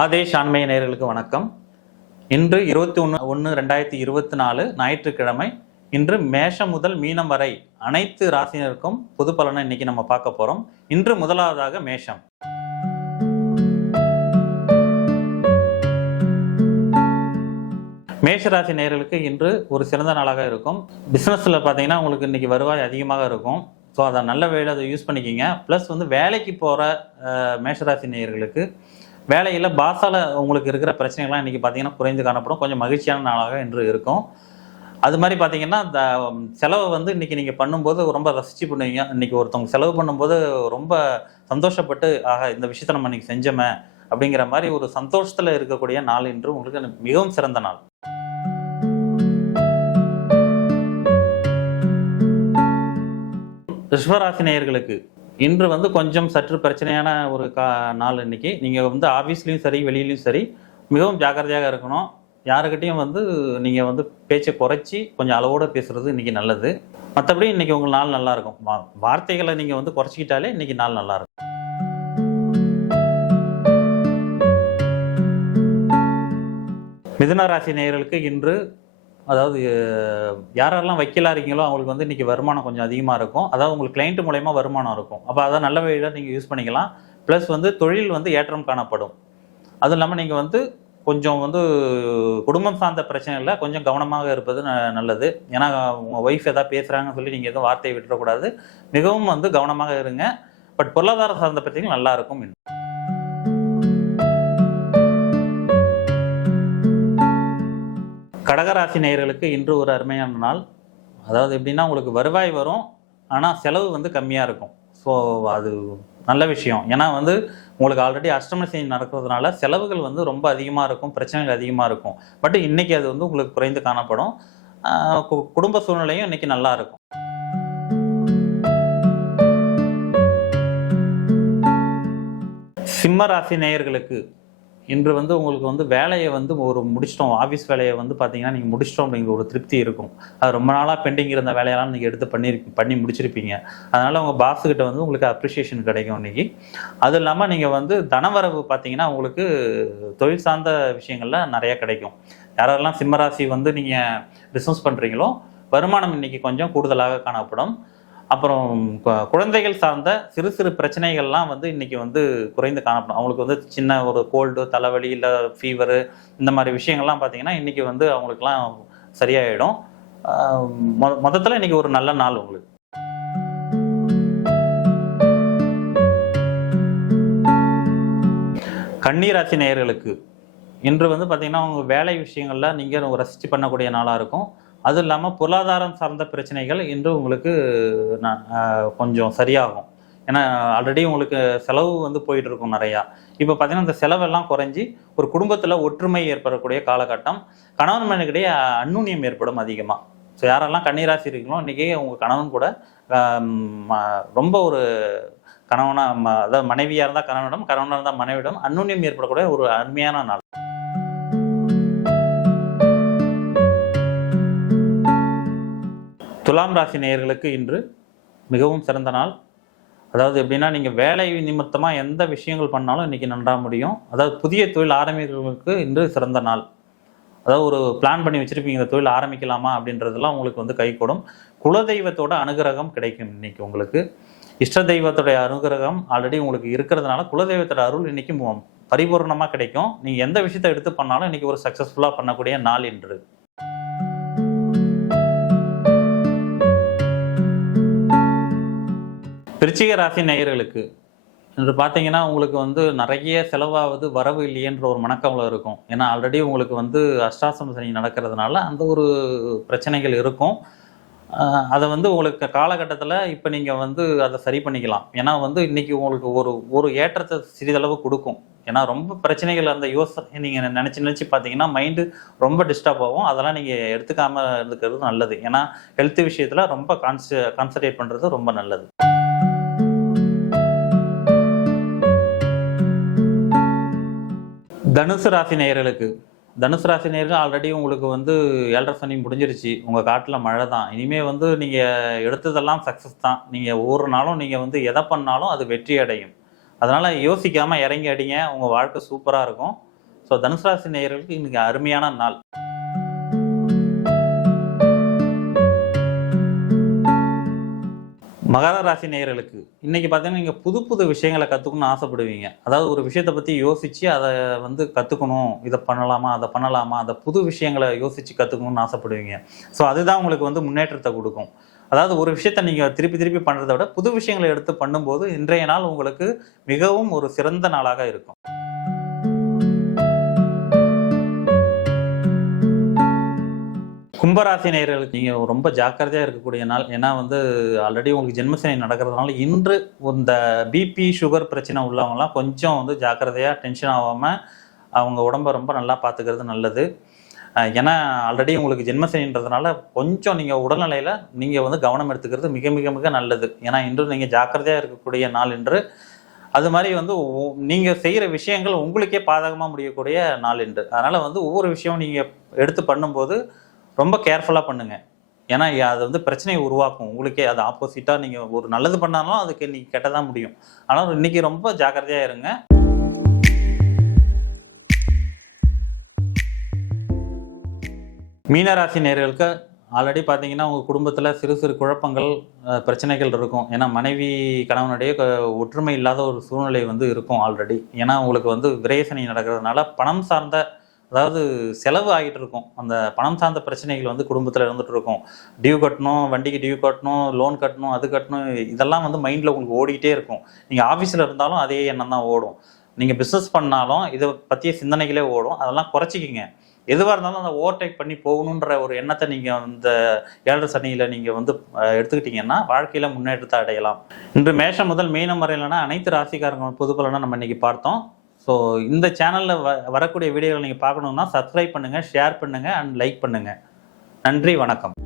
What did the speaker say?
ஆதேஷ் ஆன்மீக நேயர்களுக்கு வணக்கம். இன்று 21/1/2024 ஞாயிற்றுக்கிழமை. இன்று மேஷம் முதல் மீனம் வரை அனைத்து ராசினருக்கும் பொது பலனை இன்னைக்கு நம்ம பார்க்க போறோம். இன்று முதலாவதாக மேஷம். மேஷராசி நேயர்களுக்கு இன்று ஒரு சிறந்த நாளாக இருக்கும். பிஸ்னஸில் பார்த்தீங்கன்னா உங்களுக்கு இன்னைக்கு வருவாய் அதிகமாக இருக்கும். ஸோ அதை நல்ல வேலை அதை யூஸ் பண்ணிக்கிங்க. ப்ளஸ் வேலைக்கு போகிற மேஷராசி நேயர்களுக்கு வேலையில் பாஸால் உங்களுக்கு இருக்கிற பிரச்சனைகள்லாம் இன்றைக்கி பார்த்தீங்கன்னா குறைந்து காணப்படும். கொஞ்சம் மகிழ்ச்சியான நாளாக இன்று இருக்கும். அது மாதிரி பார்த்தீங்கன்னா இந்த செலவை இன்றைக்கி நீங்கள் பண்ணும்போது ரொம்ப ரசித்து பண்ணுவீங்க. இன்றைக்கி ஒருத்தவங்க செலவு பண்ணும்போது ரொம்ப சந்தோஷப்பட்டு இந்த விஷயத்தை நம்ம இன்றைக்கி செஞ்சோமே அப்படிங்கிற மாதிரி ஒரு சந்தோஷத்தில் இருக்கக்கூடிய நாள் இன்று உங்களுக்கு மிகவும் சிறந்த நாள். ரிஷபராசி நேயர்களுக்கு இன்று கொஞ்சம் சற்று பிரச்சனையான ஒரு நாள். இன்னைக்கு நீங்கள் ஆஃபீஸ்லேயும் சரி வெளியிலையும் சரி மிகவும் ஜாக்கிரதையாக இருக்கணும். யாருக்கிட்டையும் நீங்கள் பேச்சை குறைச்சி கொஞ்சம் அளவோடு பேசுகிறது இன்றைக்கி நல்லது. மற்றபடி இன்றைக்கி உங்கள் நாள் நல்லாயிருக்கும். வார்த்தைகளை நீங்கள் குறைச்சிக்கிட்டாலே இன்றைக்கி நாள் நல்லாயிருக்கும். மிதுன ராசி நேயர்களுக்கு இன்று அதாவது யாரெல்லாம் வக்கீலாக இருக்கீங்களோ அவங்களுக்கு இன்றைக்கி வருமானம் கொஞ்சம் அதிகமாக இருக்கும். அதாவது உங்களுக்கு கிளைண்ட் மூலயமா வருமானம் இருக்கும். அப்போ அதை நல்ல வழியில் நீங்கள் யூஸ் பண்ணிக்கலாம். ப்ளஸ் தொழில் ஏற்றம் காணப்படும். அதுவும் இல்லாமல் நீங்கள் கொஞ்சம் குடும்பம் சார்ந்த பிரச்சனைகளில் கொஞ்சம் கவனமாக இருப்பது நல்லது. ஏன்னா உங்கள் ஒய்ஃப் எதாவது பேசுகிறாங்கன்னு சொல்லி நீங்கள் எதுவும் வார்த்தையை விட்டுறக்கூடாது. மிகவும் கவனமாக இருங்க. பட் பொருளாதார சார்ந்த பிரச்சனைகள் நல்லா இருக்கும். கடகராசி நேயர்களுக்கு இன்று ஒரு அருமையான நாள். அதாவது எப்படின்னா உங்களுக்கு வருவாய் வரும், ஆனால் செலவு கம்மியாக இருக்கும். ஸோ அது நல்ல விஷயம். ஏன்னா உங்களுக்கு ஆல்ரெடி அஷ்டம சனி நடக்கிறதுனால செலவுகள் ரொம்ப அதிகமாக இருக்கும், பிரச்சனைகள் அதிகமாக இருக்கும். பட் இன்னைக்கு அது உங்களுக்கு குறைந்து காணப்படும். குடும்ப சூழ்நிலையும் இன்னைக்கு நல்லா இருக்கும். சிம்ம ராசி நேயர்களுக்கு இன்று உங்களுக்கு வேலையை ஒரு முடிச்சிட்டோம், ஆஃபீஸ் வேலையை பார்த்தீங்கன்னா நீங்கள் முடிச்சிட்டோம் அப்படிங்கிற ஒரு திருப்தி இருக்கும். அது ரொம்ப நாளாக பெண்டிங் இருந்த வேலையெல்லாம் நீங்கள் எடுத்து பண்ணி முடிச்சிருப்பீங்க. அதனால் உங்கள் பாஸுக்கிட்ட உங்களுக்கு அப்ரிஷியேஷன் கிடைக்கும் இன்னைக்கு. அது இல்லாமல் நீங்கள் தனவரவு பார்த்தீங்கன்னா உங்களுக்கு தொழில் சார்ந்த விஷயங்களில் நிறைய கிடைக்கும். யாரெல்லாம் சிம்மராசி நீங்கள் பிஸ்னஸ் பண்ணுறீங்களோ வருமானம் இன்னைக்கு கொஞ்சம் கூடுதலாக காணப்படும். அப்புறம் குழந்தைகள் சார்ந்த சிறு சிறு பிரச்சனைகள்லாம் இன்னைக்கு குறைந்து காணப்படும். அவங்களுக்கு சின்ன ஒரு கோல்டு, தலைவலி, இல்லை ஃபீவரு, இந்த மாதிரி விஷயங்கள்லாம் பார்த்தீங்கன்னா இன்னைக்கு அவங்களுக்குலாம் சரியாயிடும். மொத்தத்தில் இன்னைக்கு ஒரு நல்ல நாள் உங்களுக்கு. கன்னிராசி நேயர்களுக்கு இன்று பார்த்தீங்கன்னா உங்க வேலை விஷயங்கள்ல நீங்கள் ரசித்து பண்ணக்கூடிய நாளாக இருக்கும். அதுவும் இல்லாமல் பொருளாதாரம் சார்ந்த பிரச்சனைகள் இன்று உங்களுக்கு கொஞ்சம் சரியாகும். ஏன்னா ஆல்ரெடி உங்களுக்கு செலவு போயிட்டு இருக்கும் நிறையா. இப்போ பார்த்தீங்கன்னா இந்த செலவெல்லாம் குறைஞ்சி ஒரு குடும்பத்தில் ஒற்றுமை ஏற்படக்கூடிய காலகட்டம். கணவன் மனைவிக்கிடையே அந்நுண்ணியம் ஏற்படும் அதிகமாக. ஸோ யாரெல்லாம் கன்னிராசி இருக்கீங்களோ இன்றைக்கி உங்கள் கணவன் கூட ரொம்ப ஒரு கணவனாக, அதாவது மனைவியாக இருந்தால் கணவனிடம், கணவனாக இருந்தால் மனைவிடம் அந்நுண்ணியம் ஏற்படக்கூடிய ஒரு அருமையான நாள். துலாம் ராசி நேயர்களுக்கு இன்று மிகவும் சிறந்த நாள். அதாவது எப்படின்னா நீங்கள் வேலை நிமித்தமாக எந்த விஷயங்கள் பண்ணாலும் இன்றைக்கி நன்றாக முடியும். அதாவது புதிய தொழில் ஆரம்பிக்கிறவங்களுக்கு இன்று சிறந்த நாள். அதாவது ஒரு பிளான் பண்ணி வச்சுருப்பீங்க, இந்த தொழில் ஆரம்பிக்கலாமா அப்படின்றதெல்லாம் உங்களுக்கு கைகூடும். குலதெய்வத்தோட அனுகிரகம் கிடைக்கும். இன்னைக்கு உங்களுக்கு இஷ்ட தெய்வத்தோடைய அனுகிரகம் ஆல்ரெடி உங்களுக்கு இருக்கிறதுனால குலதெய்வத்தோட அருள் இன்னைக்கு பரிபூர்ணமாக கிடைக்கும். நீங்கள் எந்த விஷயத்தை எடுத்து பண்ணாலும் இன்றைக்கி ஒரு சக்ஸஸ்ஃபுல்லாக பண்ணக்கூடிய நாள் இன்று. விருச்சிக ராசி நேயர்களுக்கு இன்று பார்த்தீங்கன்னா உங்களுக்கு நிறைய செலவாவது வரவு இல்லையன்ற ஒரு மனக்கவலை இருக்கும். ஏன்னா ஆல்ரெடி உங்களுக்கு அஷ்டாசம சனி நடக்கிறதுனால அந்த ஒரு பிரச்சனைகள் இருக்கும். அதை உங்களுக்கு காலகட்டத்தில் இப்போ நீங்கள் அதை சரி பண்ணிக்கலாம். ஏன்னா இன்னைக்கு உங்களுக்கு ஒரு ஏற்றத்தை சிறிதளவு கொடுக்கும். ஏன்னா ரொம்ப பிரச்சனைகள் அந்த யோசனை நீங்கள் நினச்சி பார்த்தீங்கன்னா மைண்டு ரொம்ப டிஸ்டர்ப் ஆகும். அதெல்லாம் நீங்கள் எடுத்துக்காமல் இருக்கிறது நல்லது. ஏன்னா ஹெல்த் விஷயத்தில் ரொம்ப கான்சன்ட்ரேட் பண்ணுறது ரொம்ப நல்லது. தனுசு ராசி நேயர்கள் ஆல்ரெடி உங்களுக்கு 7.5 சனி முடிஞ்சிருச்சு. உங்கள் காட்டில் மழை தான். இனிமேல் நீங்கள் எடுத்ததெல்லாம் சக்ஸஸ் தான். நீங்கள் ஒவ்வொரு நாளும் நீங்கள் எதை பண்ணாலும் அது வெற்றி அடையும். அதனால் யோசிக்காமல் இறங்கி அடிங்க. உங்கள் வாழ்க்கை சூப்பராக இருக்கும். ஸோ தனுசு ராசி நேயர்களுக்கு இன்னைக்கு அருமையான நாள். மகர ராசி நேயர்களுக்கு இன்னைக்கு பார்த்தீங்கன்னா நீங்கள் புது புது விஷயங்களை கற்றுக்கணும்னு ஆசைப்படுவீங்க. அதாவது ஒரு விஷயத்தை பற்றி யோசித்து அதை வந்து கற்றுக்கணும், இதை பண்ணலாமா அதை பண்ணலாமா, அந்த புது விஷயங்களை யோசித்து கற்றுக்கணும்னு ஆசைப்படுவீங்க. ஸோ அதுதான் உங்களுக்கு வந்து முன்னேற்றத்தை கொடுக்கும். அதாவது ஒரு விஷயத்தை நீங்கள் திருப்பி திருப்பி பண்ணுறதை விட புது விஷயங்களை எடுத்து பண்ணும்போது இன்றைய நாள் உங்களுக்கு மிகவும் ஒரு சிறந்த நாளாக இருக்கும். கும்பராசி நேயர்களுக்கு நீங்கள் ரொம்ப ஜாக்கிரதையாக இருக்கக்கூடிய நாள். ஏன்னா வந்து ஆல்ரெடி உங்களுக்கு ஜென்மசனி நடக்கிறதுனால இன்று இந்த பிபி சுகர் பிரச்சனை உள்ளவங்கலாம் கொஞ்சம் வந்து ஜாக்கிரதையாக டென்ஷன் ஆகாமல் அவங்க உடம்பை ரொம்ப நல்லா பார்த்துக்கிறது நல்லது. ஏன்னா ஆல்ரெடி உங்களுக்கு ஜென்மசனின்றதுனால கொஞ்சம் நீங்கள் உடல்நிலையில் நீங்கள் வந்து கவனம் எடுத்துக்கிறது மிக மிக மிக நல்லது. ஏன்னா இன்று நீங்கள் ஜாக்கிரதையாக இருக்கக்கூடிய நாள் என்று. அது மாதிரி வந்து நீங்கள் செய்கிற விஷயங்கள் உங்களுக்கே பாதகமாக முடியக்கூடிய நாள் என்று. அதனால் வந்து ஒவ்வொரு விஷயமும் நீங்கள் எடுத்து பண்ணும்போது ரொம்ப கேர்ஃபுல்லாக பண்ணுங்க. ஏன்னா அது வந்து பிரச்சனையை உருவாக்கும். உங்களுக்கே அது ஆப்போசிட்டாக நீங்கள் ஒரு நல்லது பண்ணாலும் அதுக்கு இன்னைக்கு கெட்டதான் முடியும். ஆனால் இன்னைக்கு ரொம்ப ஜாக்கிரதையாக இருங்க. மீனராசி நேயர்களுக்கு ஆல்ரெடி பார்த்தீங்கன்னா உங்கள் குடும்பத்தில் சிறு சிறு குழப்பங்கள் பிரச்சனைகள் இருக்கும். ஏன்னா மனைவி கணவனுடைய ஒற்றுமை இல்லாத ஒரு சூழ்நிலை வந்து இருக்கும் ஆல்ரெடி. ஏன்னா உங்களுக்கு வந்து விரயசனி நடக்கிறதுனால பணம் சார்ந்த அதாவது செலவு ஆகிட்டு இருக்கும். அந்த பணம் சார்ந்த பிரச்சனைகள் வந்து குடும்பத்தில் இருந்துட்டு இருக்கும். டியூ கட்டணும், வண்டிக்கு டியூ கட்டணும், லோன் கட்டணும், அது கட்டணும், இதெல்லாம் வந்து மைண்டில் உங்களுக்கு ஓடிக்கிட்டே இருக்கும். நீங்கள் ஆஃபீஸில் இருந்தாலும் அதே எண்ணம் தான் ஓடும். நீங்கள் பிஸ்னஸ் பண்ணாலும் இதை பற்றிய சிந்தனைகளே ஓடும். அதெல்லாம் குறைச்சிக்கிங்க. எதுவாக இருந்தாலும் அந்த ஓவர்டேக் பண்ணி போகணுன்ற ஒரு எண்ணத்தை நீங்கள் இந்த 7 சனியில் நீங்கள் வந்து எடுத்துக்கிட்டிங்கன்னா வாழ்க்கையில் முன்னேற்றத்தை அடையலாம். இன்று மேஷம் முதல் மீனம் வரையிலான அனைத்து ராசிக்காரங்க பொது பலனை நம்ம இன்னைக்கு பார்த்தோம். ஸோ இந்த சேனலில் வரக்கூடிய வீடியோகளை நீங்கள் பார்க்கணுன்னா சப்ஸ்கிரைப் பண்ணுங்கள், ஷேர் பண்ணுங்கள் அண்ட் லைக் பண்ணுங்கள். நன்றி, வணக்கம்.